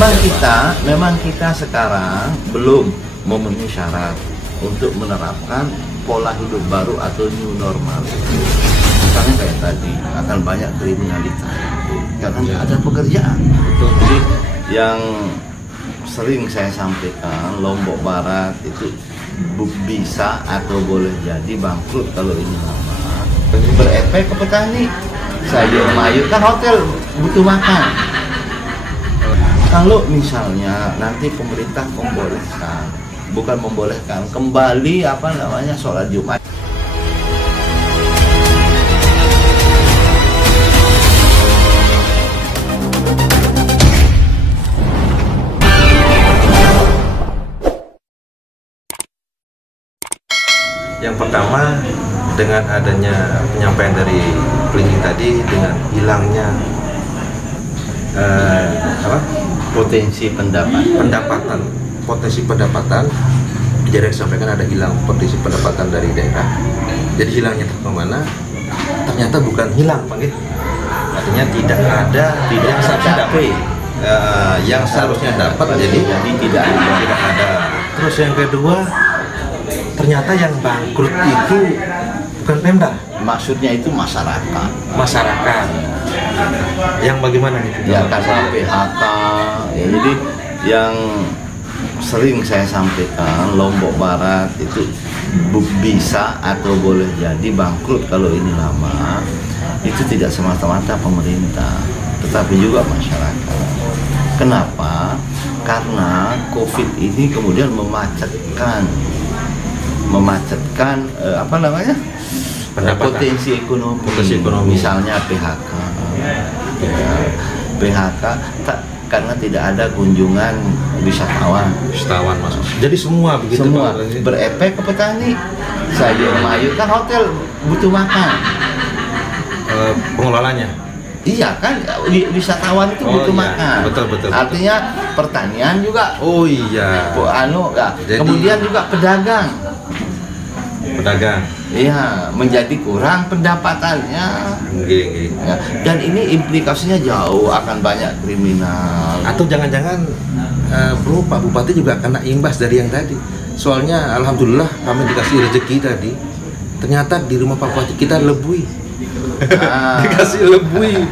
Memang kita sekarang belum memenuhi syarat untuk menerapkan pola hidup baru atau new normal. Misalnya kayak tadi akan banyak kriminalitas karena nggak ada pekerjaan. Jadi yang sering saya sampaikan, Lombok Barat itu bisa atau boleh jadi bangkrut kalau ini lama. Berefek ke petani. Sayur mayur kan hotel butuh makan. Kalau misalnya nanti pemerintah membolehkan kembali sholat Jumat. Yang pertama, dengan adanya penyampaian dari Plingi tadi, dengan hilangnya potensi pendapatan, kejadian disampaikan ada hilang potensi pendapatan dari daerah. Jadi hilangnya kemana? Ternyata bukan hilang, Pak. Artinya tidak yang seharusnya dapat, jadi tidak ada. Terus yang kedua, ternyata yang bangkrut itu bukan Pemda. Maksudnya itu masyarakat. Yang bagaimana nih? Ya karena PHK. Ya, jadi yang sering saya sampaikan, Lombok Barat itu bisa atau boleh jadi bangkrut kalau ini lama. Itu tidak semata-mata pemerintah, tetapi juga masyarakat. Kenapa? Karena COVID ini kemudian memacetkan potensi ekonomi. Misalnya PHK, karena tidak ada kunjungan wisatawan masuk. Jadi semua berefek ke petani. Sayur mayur kan hotel butuh makan. Pengelolanya. Iya kan, wisatawan itu butuh makan. Betul. Artinya pertanian juga. Oh iya. Kemudian juga pedagang. Iya, menjadi kurang pendapatannya. Ya, dan ini implikasinya jauh, akan banyak kriminal. Atau jangan-jangan Pak Bupati juga kena imbas dari yang tadi. Soalnya alhamdulillah kami dikasih rezeki tadi. Ternyata di rumah Pak Bupati kita lebui. Dikasih lebui.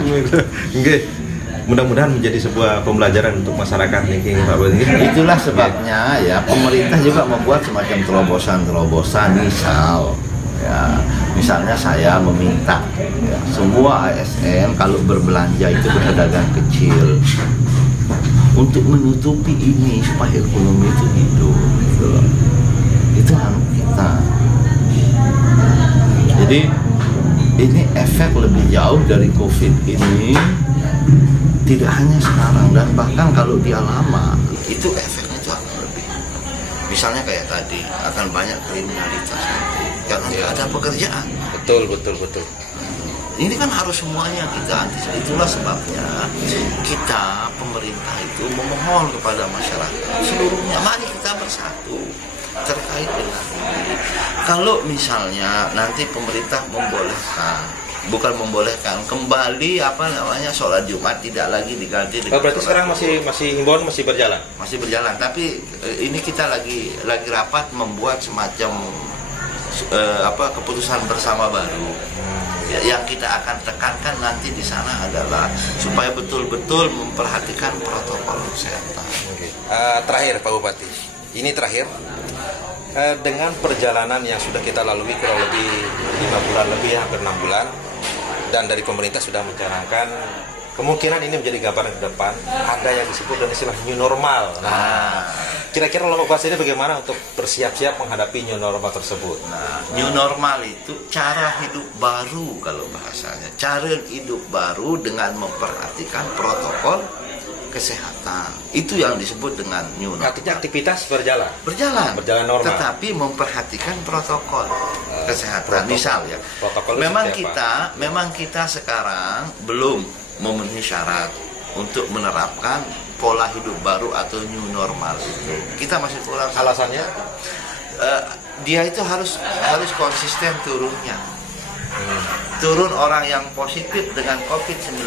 Mudah-mudahan menjadi sebuah pembelajaran untuk masyarakat nih, Pak Bupati. Itulah sebabnya ya pemerintah juga membuat semacam terobosan. Misalnya saya meminta semua ASN kalau berbelanja itu ke pedagang kecil untuk menutupi ini supaya ekonomi itu hidup. Itu harapan kita. Jadi ini efek lebih jauh dari COVID ini. Tidak hanya sekarang, dan bahkan kalau dia lama, itu efeknya itu akan lebih. Misalnya kayak tadi, akan banyak kriminalitas karena tidak ada pekerjaan. Betul. Ini kan harus semuanya kita antisipasi. Itulah sebabnya kita, pemerintah itu memohon kepada masyarakat seluruhnya, mari kita bersatu terkait dengan ini. Kalau misalnya nanti pemerintah membolehkan kembali sholat Jumat tidak lagi diganti dengan berarti sekarang masih himbauan masih berjalan, tapi ini kita lagi rapat membuat semacam keputusan bersama baru. Yang kita akan tekankan nanti di sana adalah supaya betul-betul memperhatikan protokol kesehatan. Terakhir Pak Bupati, ini terakhir dengan perjalanan yang sudah kita lalui kurang lebih 5 bulan lebih, hampir 6 bulan. Dan dari pemerintah sudah mencanangkan kemungkinan ini menjadi gambaran ke depan, ada yang disebut dengan istilah new normal. Kira-kira Lombok Barat ini bagaimana untuk bersiap-siap menghadapi new normal tersebut? New normal itu cara hidup baru, kalau bahasanya cara hidup baru dengan memperhatikan protokol kesehatan. Itu yang disebut dengan new normal. Artinya aktivitas berjalan normal, tetapi memperhatikan protokol kesehatan. Misal ya, memang kita sekarang belum memenuhi syarat untuk menerapkan pola hidup baru atau new normal itu. Kita masih kurang. Alasannya? Dia itu harus konsisten turunnya. Turun orang yang positif dengan COVID-19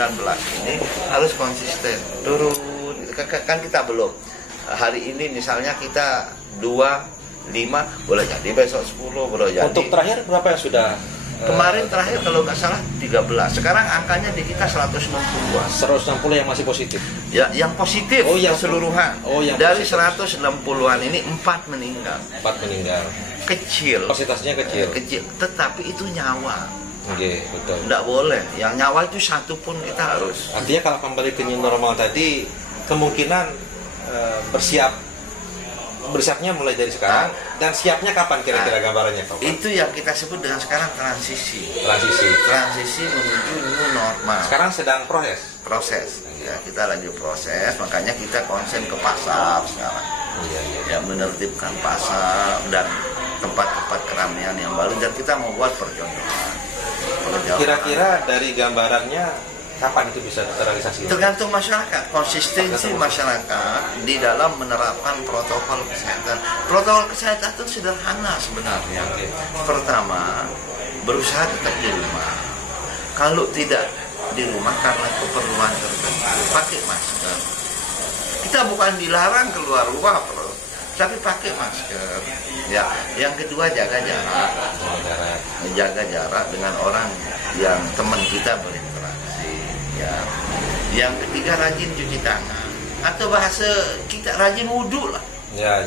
ini harus konsisten turun. kan kita belum. Hari ini misalnya kita 2, 5, boleh jadi besok 10, boleh jadi. Untuk terakhir berapa yang sudah? Kemarin terakhir kalau nggak salah 13. Sekarang angkanya di kita 160-an. 160 yang masih positif. Ya, yang positif yang keseluruhan. yang dari positif. 160-an ini 4 meninggal. 4 meninggal. Kecil. Kapasitasnya kecil. Kecil, tetapi itu nyawa. Oke, betul. Nggak boleh. Yang nyawa itu satu pun kita harus. Artinya kalau kembali ke new normal tadi, kemungkinan bersiapnya mulai dari sekarang, dan siapnya kapan kira-kira gambarannya, Pak? Itu yang kita sebut dengan sekarang transisi menuju new normal. Sekarang sedang proses Ya, kita lagi proses, makanya kita konsen ke pasar sekarang. Ya, menertibkan pasar dan tempat-tempat keramaian yang baru, dan kita mau buat percontohan. Kira-kira dari gambarannya kapan itu bisa terrealisasi? Tergantung masyarakat, konsistensi masyarakat di dalam menerapkan protokol kesehatan. Protokol kesehatan itu sederhana sebenarnya. Pertama, berusaha tetap di rumah. Kalau tidak di rumah karena keperluan tertentu, pakai masker. Kita bukan dilarang keluar rumah, tapi pakai masker. Ya, yang kedua jaga jarak dengan orang yang teman kita berinteraksi. Ya. Yang ketiga rajin cuci tangan, atau bahasa kita rajin wudhu lah. Ya.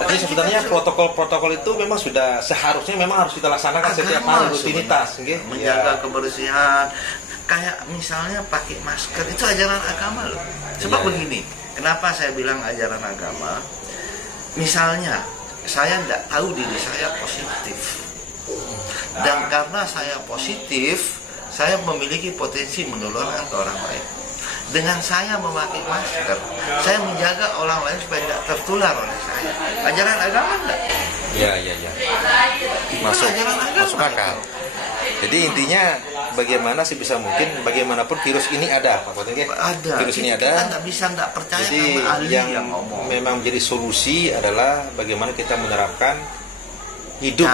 Jadi sebenarnya protokol itu memang sudah seharusnya memang harus kita laksanakan setiap hari, rutinitas, menjaga kebersihan. Kayak misalnya pakai masker itu ajaran agama loh. Sebab begini, kenapa saya bilang ajaran agama? Misalnya saya tidak tahu diri saya positif, dan karena saya positif, saya memiliki potensi menularkan ke orang lain. Dengan saya memakai masker, saya menjaga orang lain supaya tidak tertular oleh saya. Ajaran agama enggak? Ya. Masuk akal. Jadi intinya bagaimana sih bisa mungkin bagaimanapun virus ini ada, Pak Poteng? Ada. Virus ini ada. Kita nggak bisa nggak percaya jadi sama ahli yang ngomong. Memang menjadi solusi adalah bagaimana kita menerapkan hidup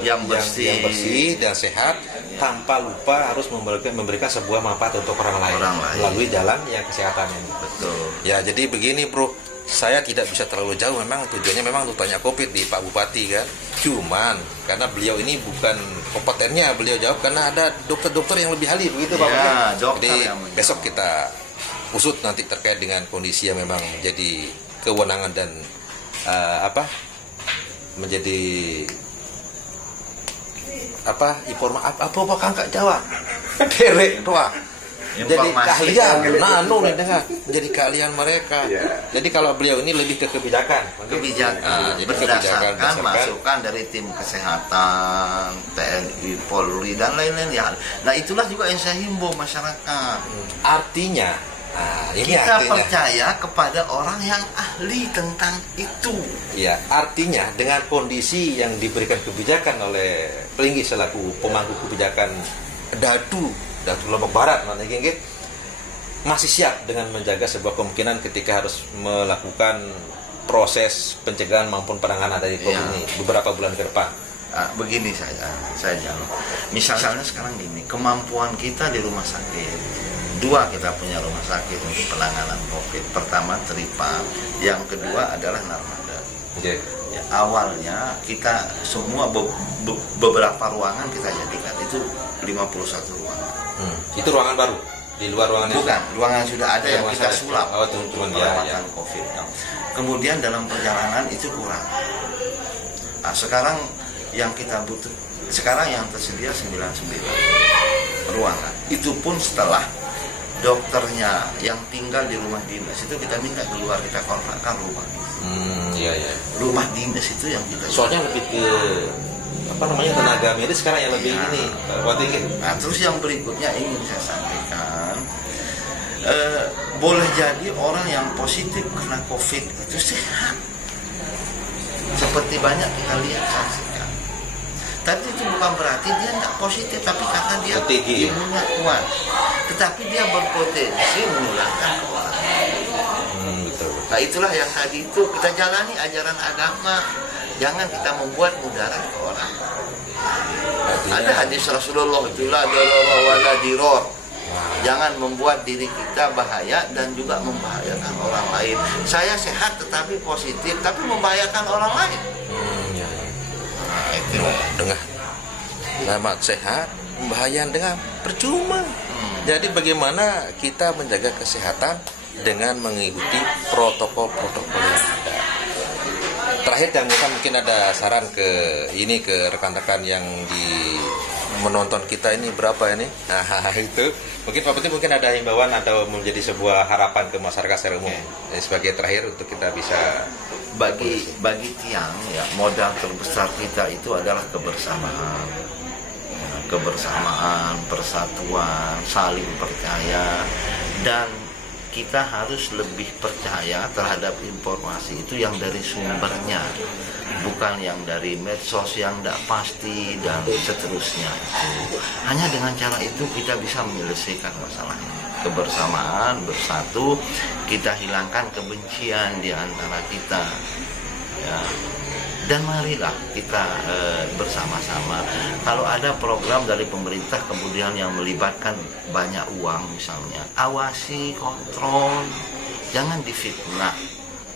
yang bersih dan sehat, tanpa lupa harus memberikan sebuah manfaat untuk orang lain melalui jalan yang kesehatan ini. Betul. Ya, jadi begini, Bro. Saya tidak bisa terlalu jauh, memang tujuannya memang untuk tanya COVID di Pak Bupati kan. Cuman karena beliau ini bukan kompetennya, beliau jawab karena ada dokter-dokter yang lebih ahli begitu Pak Bupati. Jadi besok kita usut nanti terkait dengan kondisi yang memang menjadi kewenangan dan menjadi informasi apa Kangkak Jawa derek doa jadi keahlian jadi keahlian mereka. Jadi kalau beliau ini lebih ke kebijakan berdasarkan masukan dari tim kesehatan, TNI, Polri dan lain-lain ya. Nah itulah juga yang saya himbau masyarakat. Artinya kita percaya kepada orang yang ahli tentang itu. Ya, artinya dengan kondisi yang diberikan kebijakan oleh Pelinggi selaku pemangku kebijakan Datu Lombok Barat, masih siap dengan menjaga sebuah kemungkinan ketika harus melakukan proses pencegahan maupun penanganan dari COVID ini beberapa bulan ke depan. Begini saya jawab. Misalnya sekarang gini, kemampuan kita di rumah sakit. 2 kita punya rumah sakit untuk penanganan COVID. Pertama Tripa, yang kedua adalah Narmada. Ya, awalnya kita semua beberapa ruangan kita jadikan itu 51 ruangan. Itu ruangan baru di luar ruangan? Bukan, ruangan sudah ada yang kita sulap untuk perawatan COVID. Kemudian dalam perjalanan itu kurang. Nah, sekarang yang kita butuh, sekarang yang tersedia 99 ruangan. Itu pun setelah dokternya yang tinggal di rumah dinas itu kita minta keluar, kita kontrakkan rumah. Rumah dinas itu yang kita. Soalnya lebih ke tenaga medis sekarang yang lebih ini tinggi. Nah, terus yang berikutnya ingin saya sampaikan, boleh jadi orang yang positif kena COVID itu sehat, seperti banyak kita lihat saksikan. Tapi itu bukan berarti dia tidak positif, tapi karena dia imunnya kuat. Tetapi dia berpotensi menularkan ke orang. Nah itulah yang tadi itu kita jalani ajaran agama. Jangan kita membuat mudarat ke orang. Ada hadis Rasulullah, itulah darara wala diror. Jangan membuat diri kita bahaya dan juga membahayakan orang lain. Saya sehat tetapi positif, tapi membahayakan orang lain. Nah, itu dengan selamat sehat, membahayakan dengan percuma. Jadi bagaimana kita menjaga kesehatan dengan mengikuti protokol-protokol yang ada. Terakhir yang mungkin ada saran ke rekan-rekan yang menonton kita ini berapa ini? Nah itu mungkin Pak Putih mungkin ada himbauan atau menjadi sebuah harapan ke masyarakat secara umum. Sebagai terakhir untuk kita bisa bagi tiang ya, modal terbesar kita itu adalah kebersamaan. Kebersamaan, persatuan, saling percaya, dan kita harus lebih percaya terhadap informasi itu yang dari sumbernya, bukan yang dari medsos yang tidak pasti dan seterusnya. Hanya dengan cara itu kita bisa menyelesaikan masalah ini. Kebersamaan, bersatu, kita hilangkan kebencian di antara kita. Ya. Dan marilah kita bersama-sama. Kalau ada program dari pemerintah kemudian yang melibatkan banyak uang misalnya, awasi, kontrol, jangan difitnah.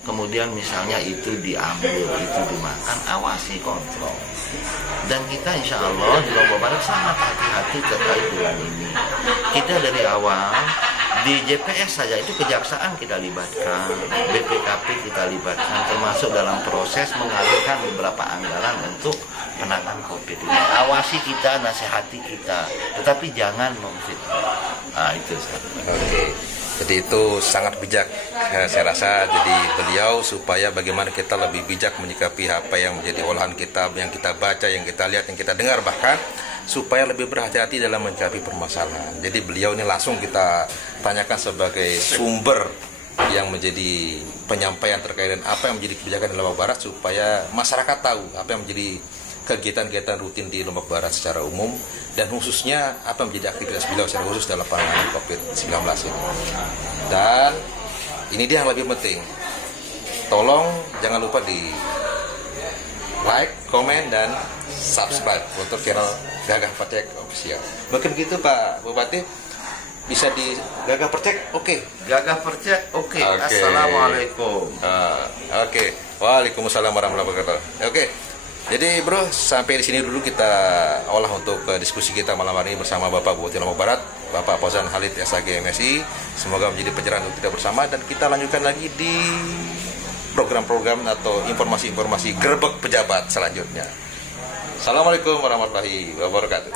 Kemudian misalnya itu diambil, itu dimakan, awasi, kontrol. Dan kita insya Allah di Lombok Barat sangat hati-hati terkait dengan ini. Kita dari awal di JPS saja itu kejaksaan kita libatkan, BPKP kita libatkan, termasuk dalam proses mengalirkan beberapa anggaran untuk penanganan COVID ini. Awasi kita, nasihati kita, tetapi jangan memfitnah. Nah itu. Oke. Jadi itu sangat bijak saya rasa. Jadi beliau supaya bagaimana kita lebih bijak menyikapi apa yang menjadi olahan kita, yang kita baca, yang kita lihat, yang kita dengar, bahkan supaya lebih berhati-hati dalam mencari permasalahan. Jadi beliau ini langsung kita tanyakan sebagai sumber yang menjadi penyampaian terkait dengan apa yang menjadi kebijakan di Lombok Barat, supaya masyarakat tahu apa yang menjadi kegiatan-kegiatan rutin di Lombok Barat secara umum, dan khususnya apa yang menjadi aktivitas beliau secara khusus dalam penanganan COVID-19 ini. Dan ini dia yang lebih penting, tolong jangan lupa di like, komen, dan subscribe untuk channel Gagah Percek Official. Mungkin begitu Pak Bupati, bisa di Gagah Percek, oke. Gagah Percek, oke. Assalamualaikum. Oke. Waalaikumsalam warahmatullahi wabarakatuh. Oke. Jadi bro, sampai di sini dulu kita olah untuk diskusi kita malam hari ini bersama Bapak Bupati Lombok Barat, Bapak Fauzan Khalid SAG MSI. Semoga menjadi pencerahan untuk kita bersama, dan kita lanjutkan lagi di program-program atau informasi-informasi gerbek pejabat selanjutnya. Assalamualaikum warahmatullahi wabarakatuh.